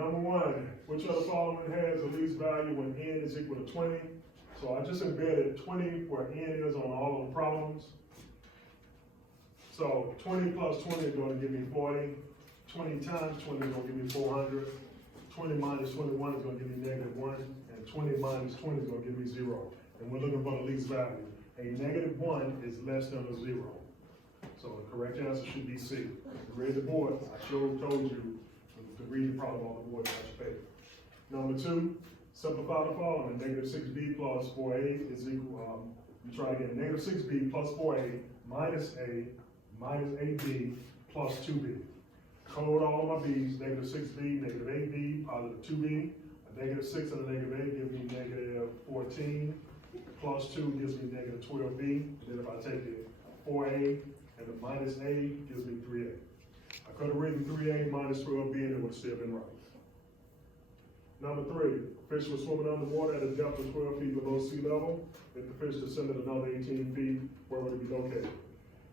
Number one, which of the following has the least value when n is equal to 20? So I just embedded 20 where n is on all of the problems. So 20 plus 20 is going to give me 40. 20 times 20 is going to give me 400. 20 minus 21 is going to give me -1. And 20 minus 20 is going to give me 0. And we're looking for the least value. A -1 is less than a 0. So the correct answer should be C. If you read the board, I told you to read the problem on the board at your paper. Number two, simplify the following. -6b plus 4a is equal, you try again, -6b plus 4a minus a minus 8b plus 2b. Code all of my b's, -6b, -8b, positive 2b. A -6 and a -8 gives me -14, plus 2 gives me -12b. Then if I take it 4a and the minus a gives me 3a. I could have written 3a minus 12b and it would have still been right. Number three, a fish was swimming underwater at a depth of 12 feet below sea level. If the fish descended another 18 feet, where would it be located?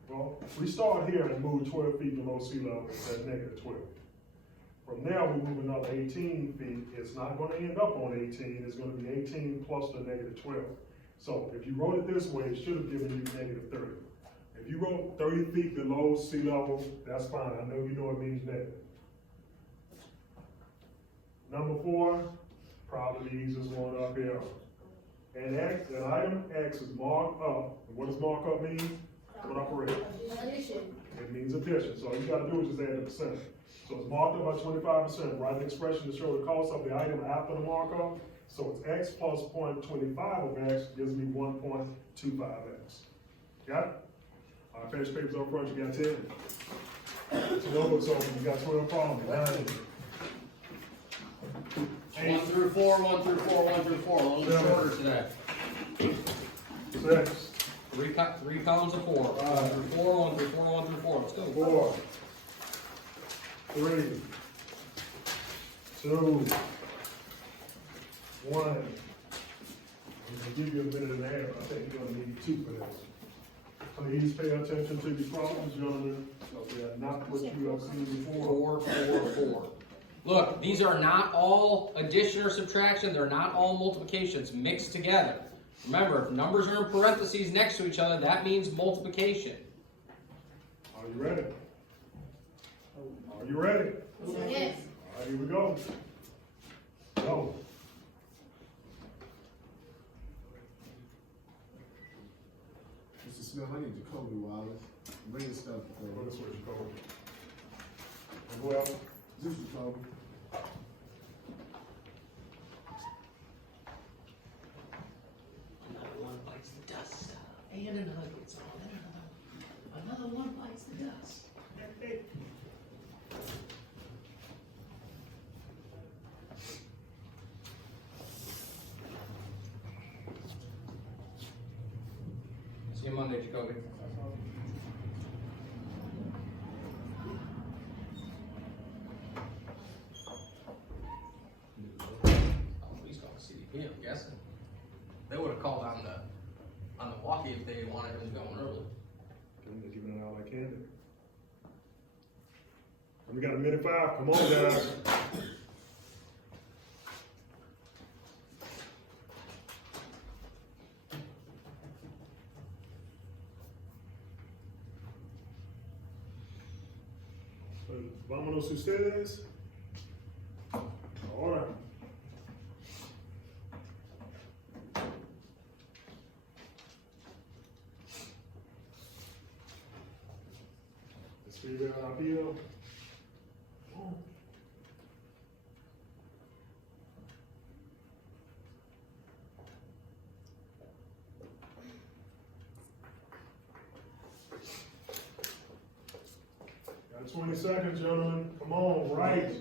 Well, we start here and move 12 feet below sea level at -12. From there, we move another 18 feet. It's not going to end up on 18. It's going to be 18 plus the -12. So if you wrote it this way, it should have given you -30. If you wrote 30 feet below sea level, that's fine. I know you know it means negative. Number four, probably the easiest one up here. An item X is marked up. And what does mark up mean? What operation? Addition. It means addition. So all you got to do is just add the percent. So it's marked up by 25%. Write an expression to show the cost of the item after the markup. So it's X plus 0.25 of X gives me 1.25X. Got it? All right, finish papers up front. You got 10. Two notebooks open. You got 12 problems. 1 through 4, 1 through 4, 1 through 4. A little shorter today. 6. Three columns of 4. 1 through 4, 1 through 4, 1 through 4. Let's go. 4, 3, 2, 1. I'm going to give you a minute and a half. I think you're going to need 2 for this. Please pay attention to these problems, gentlemen. They are not what you have seen before. 4, 4, 4. Look, these are not all addition or subtraction. They're not all multiplications mixed together. Remember, if numbers are in parentheses next to each other, that means multiplication. Are you ready? Are you ready? Yes. All right, here we go. Go. Mr. Smith, I need Jacoby Wallace. Bring this stuff Go before. this way, Jacoby. And who else? This is Jacoby. Another one bites the dust. And another gets on. And another one bites the dust. See you Monday, Jacoby. Please call the CDP, I'm guessing. They would have called on the walkie if they wanted him going early. They're giving out like candy. We got 1:05. Come on, guys. Vámonos ustedes. Ahora. Escribe rápido. Got 20 seconds, gentlemen. Come on, right.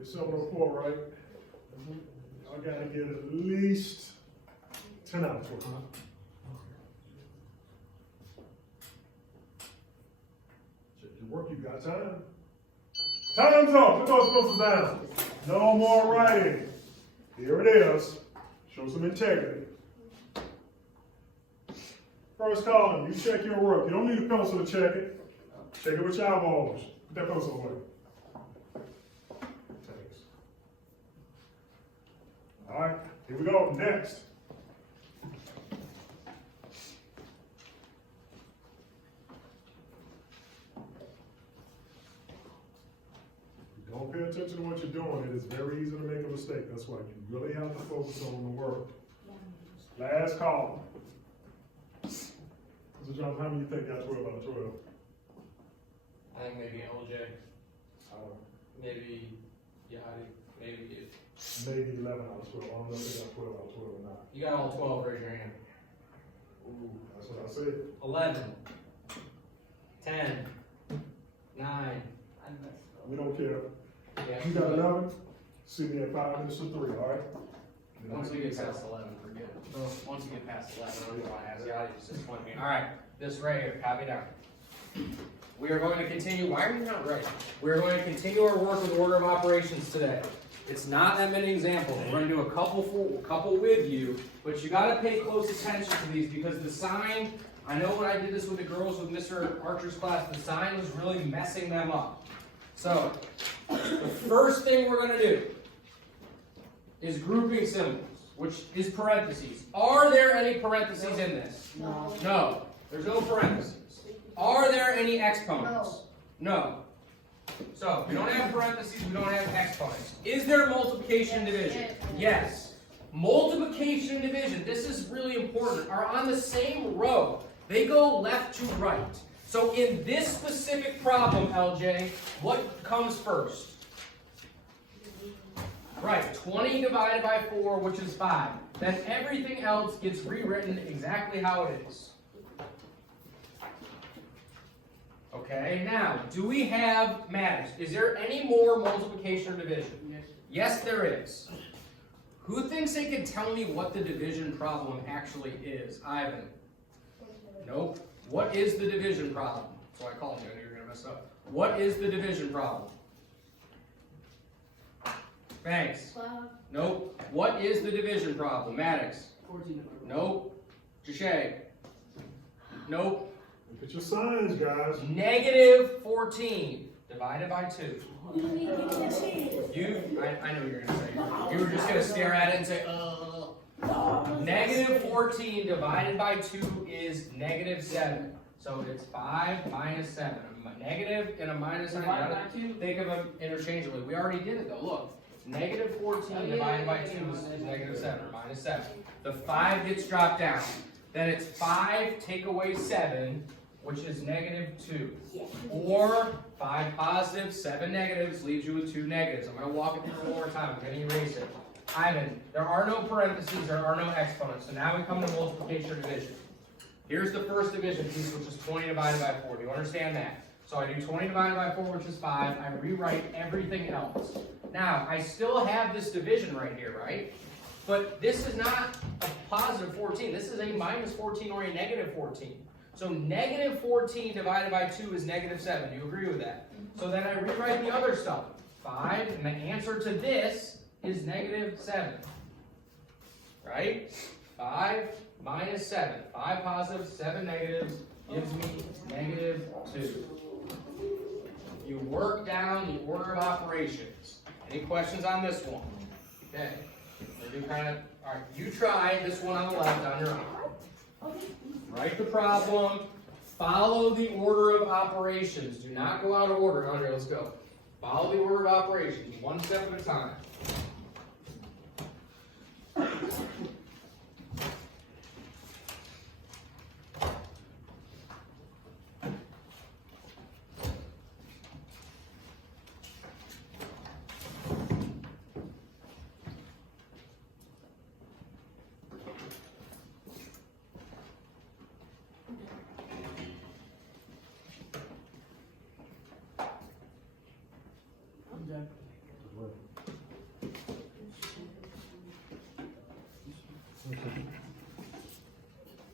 It's 7:04, right? I gotta get at least 10 out of 20. Should work, you got time. Time's up. Put those pencils down. No more writing. Here it is. Show some integrity. First column, you check your work. You don't need a pencil to check it. Shake it with your eyeballs. Put that pencil away. Thanks. All right, here we go. Next. Don't pay attention to what you're doing. It is very easy to make a mistake. That's why you really have to focus on the word. Last call. Mr. Johnson, how many you think got 12 out of 12? I think maybe LJ, maybe Yachty, maybe you. Maybe 11 out of 12. I don't know if they got 12 out of 12 or not. You got all 12, raise your hand. Ooh, that's what I said. 11, 10, 9. We don't care. Yeah. You got 11? See me at 5 minutes to 3, all right? Once we get past 11, we're good. Once we get past 11, I don't want to ask Yachty to just point me. All right, this right here, copy down. We are going to continue. Why are you not writing? We are going to continue our work with order of operations today. It's not that many examples. We're going to do a couple with you, but you got to pay close attention to these because the sign. I know when I did this with the girls with Mr. Archer's class, the sign was really messing them up. So the first thing we're going to do is grouping symbols, which is parentheses. Are there any parentheses in this? No. No. There's no parentheses. Are there any exponents? No. So, if we don't have parentheses, we don't have exponents. Is there multiplication and division? Yes. Multiplication and division, this is really important, are on the same row. They go left to right. So in this specific problem, LJ, what comes first? Right, 20 divided by 4, which is 5. Then everything else gets rewritten exactly how it is. Okay, now, do we have matters? Is there any more multiplication or division? Yes. Yes, there is. Who thinks they can tell me what the division problem actually is? Ivan? Nope. What is the division problem? So I called you, I knew you were going to mess up. What is the division problem? Thanks. 12. Nope. What is the division problem? Maddox? 14. Nope. Jashay? Nope. Look at your signs, guys. Negative 14 divided by 2. You don't need to get your cheese. I know you're going to say. You were just going to stare at it and say, Negative 14 divided by 2 is negative 7. So it's 5 minus 7. A negative and a minus sign. You gotta think of them interchangeably. We already did it though. Look. Negative 14 divided by 2 is negative 7, or minus 7. The 5 gets dropped down. Then it's 5 take away 7, which is negative 2. Or 5 positives, 7 negatives leaves you with 2 negatives. I'm going to walk it through one more time. I'm going to erase it. Ivan, there are no parentheses, there are no exponents. So now we come to multiplication or division. Here's the first division piece, which is 20 divided by 4. Do you understand that? So I do 20 divided by 4, which is 5. I rewrite everything else. Now, I still have this division right here, right? But this is not a positive 14. This is a minus 14 or a negative 14. So negative 14 divided by 2 is negative 7. Do you agree with that? So then I rewrite the other stuff. 5, and the answer to this is negative 7. Right? 5 minus 7. 5 positives, 7 negatives gives me negative 2. You work down the order of operations. Any questions on this one? Okay. We'll do kind of, all right, you try this one on the left on your own. Write the problem. Follow the order of operations. Do not go out of order. Andre, let's go. Follow the order of operations, one step at a time.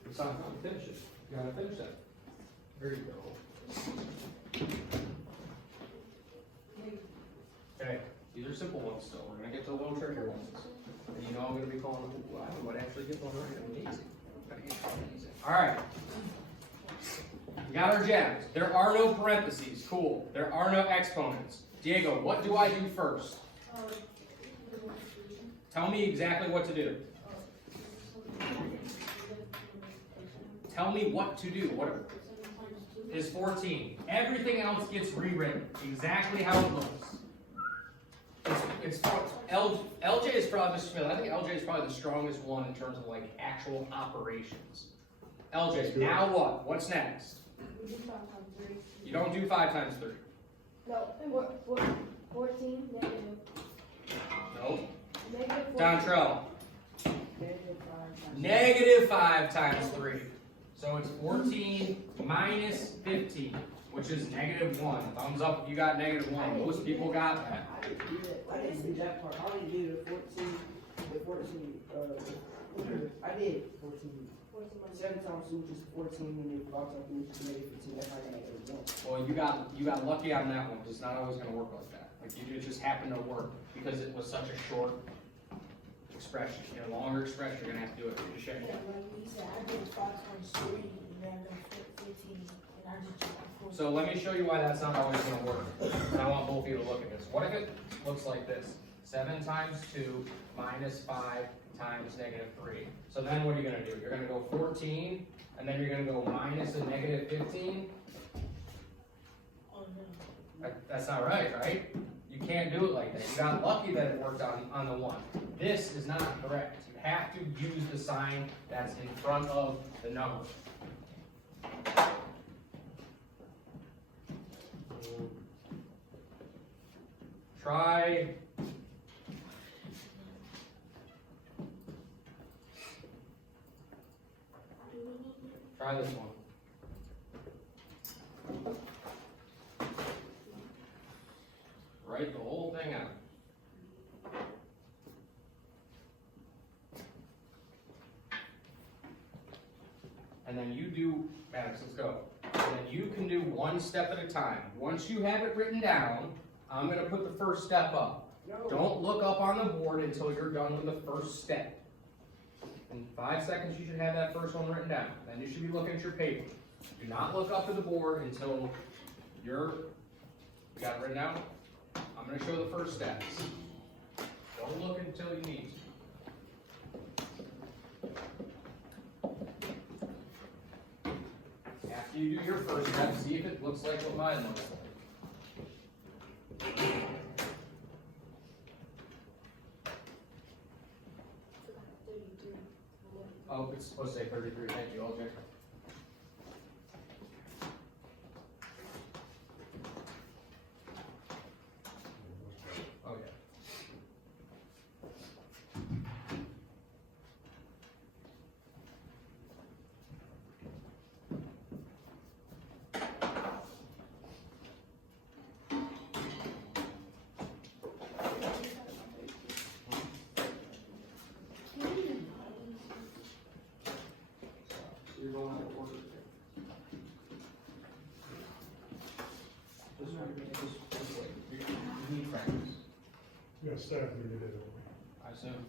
It's not time to finish it. You gotta finish that. There you go. Okay, these are simple ones still. We're gonna get to the little trickier ones. And you know I'm gonna be calling them, wow, what actually get one right? Amazing. Gotta get amazing. Alright. We got our gems. There are no parentheses. Cool. There are no exponents. Diego, what do I do first? Tell me exactly what to do. Tell me what to do. What is 14? Everything else gets rewritten exactly how it looks. LJ is probably Smith. I think LJ is probably the strongest one in terms of like actual operations. LJ, now what? What's next? We do 5 times 3. You don't do 5 times 3. No, 14 negative. Nope. Negative 14. Dontrell. Negative 5 times Negative 5 times 3. So it's 14 minus 15, which is negative 1. Thumbs up if you got negative 1. Most people got that. I didn't do that. I didn't do that part. I only did the 14, I did 14. 14 minus 7 times 2, which is 14, and then 5 times 2, which is negative 15. That's how I got negative 1. Well, you got lucky on that one. It's not always going to work like that. Like it just happened to work because it was such a short expression. In a longer expression, you're going to have to do it. Just check Yeah, it. like he said, I did 5 times 3, and then I got 15, and I just took 14. So let me show you why that's not always going to work. And I want both of you to look at this. What if it looks like this? 7 times 2 minus 5 times negative 3. So then what are you going to do? You're going to go 14, and then you're going to go minus a negative 15. Oh, no. That's not right, right? You can't do it like that. You got lucky that it worked on the 1. This is not correct. You have to use the sign that's in front of the number. Try this one. Write the whole thing out. And then you do, Maddox, let's go. And then you can do one step at a time. Once you have it written down, I'm going to put the first step up. Don't look up on the board until you're done with the first step. In 5 seconds, you should have that first one written down. Then you should be looking at your paper. Do not look up at the board until you got it written down. I'm going to show the first steps. Don't look until you need to. After you do your first step, see if it looks like what mine looks like. Oh, it's supposed to say 33. Thank you, LJ. Oh, yeah. You're going out of order. Just wait. You need practice. Yeah, staff me to get it. I assume.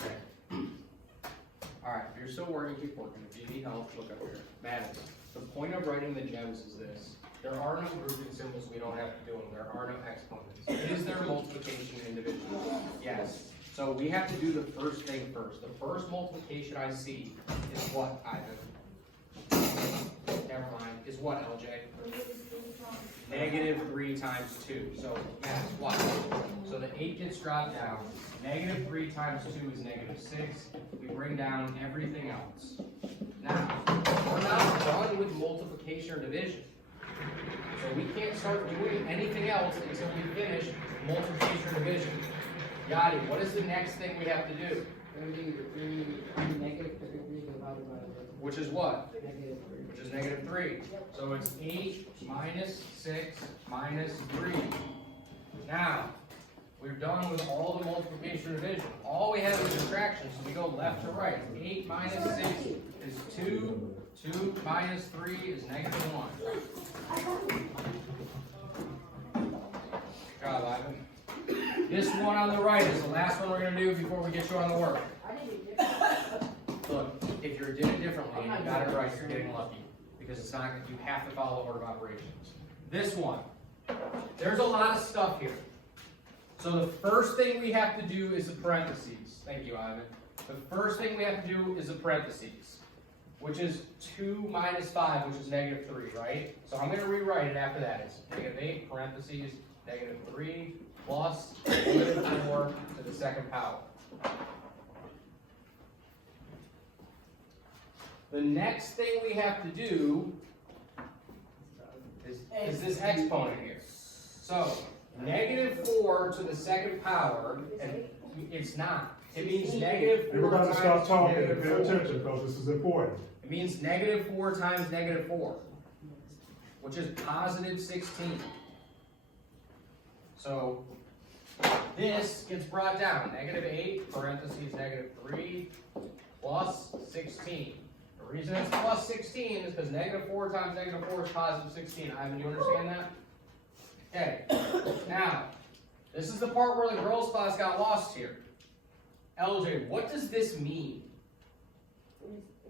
Okay. Alright, if you're still working, keep working. If you need help, look up here. Maddox, the point of writing the gems is this. There are no grouping symbols we don't have to do them. There are no exponents. Is there multiplication and division? Yes. So we have to do the first thing first. The first multiplication I see is what, Ivan? Never mind. Is what, LJ? Negative 3 times 2. So, Matt, what? So the 8 gets dropped down. Negative 3 times 2 is negative 6. We bring down everything else. Now, we're not done with multiplication or division. So we can't start doing anything else until we finish multiplication or division. Yadi, what is the next thing we have to do? Negative 33 divided by Which is what? negative 3. Which is negative 3. So it's 8 minus 6 minus 3. Now, we're done with all the multiplication and division. All we have is subtraction, so we go left to right. 8 minus 6 is 2. 2 minus 3 is negative 1. Good job, Ivan. This one on the right is the last one we're going to do before we get you on the work. differently and you got it right, you're getting lucky. Because it's not, you have to follow the order of operations. This one, there's a lot of stuff here. So the first thing we have to do is the parentheses. Thank you, Ivan. The first thing we have to do is the parentheses, which is 2 minus 5, which is negative 3, right? So I'm going to rewrite it after that. It's negative 8, parentheses, negative 3, plus negative 4 to the second power. The next thing we have to do is this exponent here. So, negative 4 to the second power, and it's not. It means negative 4 Everybody times stop talking and negative pay 4. attention, because this is important. It means negative 4 times negative 4, which is positive 16. So, this gets brought down. Negative 8, parentheses, negative 3, plus 16. The reason it's plus 16 is because negative 4 times negative 4 is positive 16. Ivan, do you understand that? Okay. Now, this is the part where the girls' class got lost here. LJ, what does this mean?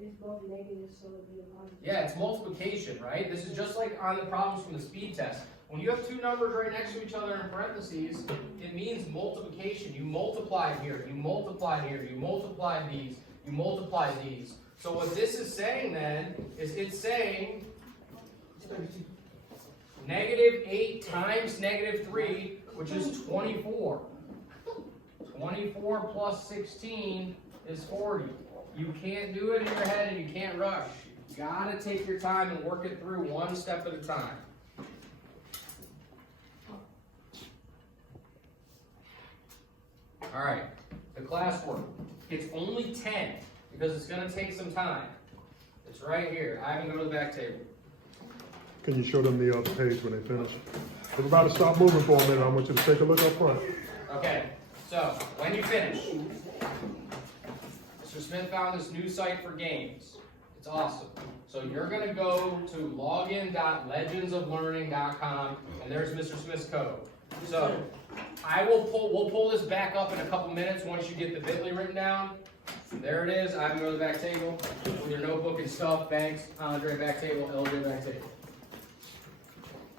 It's both negative, so it'll be a positive. Yeah, it's multiplication, right? This is just like on the problems from the speed test. When you have two numbers right next to each other in parentheses, it means multiplication. You multiply here, you multiply here, you multiply these, you multiply these. So what this is saying then, is it's saying negative 8 times negative 3, which is 24. 24 plus 16 is 40. You can't do it in your head and you can't rush. You gotta take your time and work it through one step at a time. All right, the classwork. It's only 10 because it's gonna take some time. It's right here. I haven't go to the back table. Can you show them the other page when they finish? Everybody stop moving for a minute. I want you to take a look up front. Okay, so when you finish, Mr. Smith found this new site for games. It's awesome. So you're gonna go to login.legendsoflearning.com and there's Mr. Smith's code. So we'll pull this back up in a couple minutes once you get the bit.ly written down. There it is. I'm going to the back table with your notebook and stuff. Thanks, Andre, back table, LJ, back table.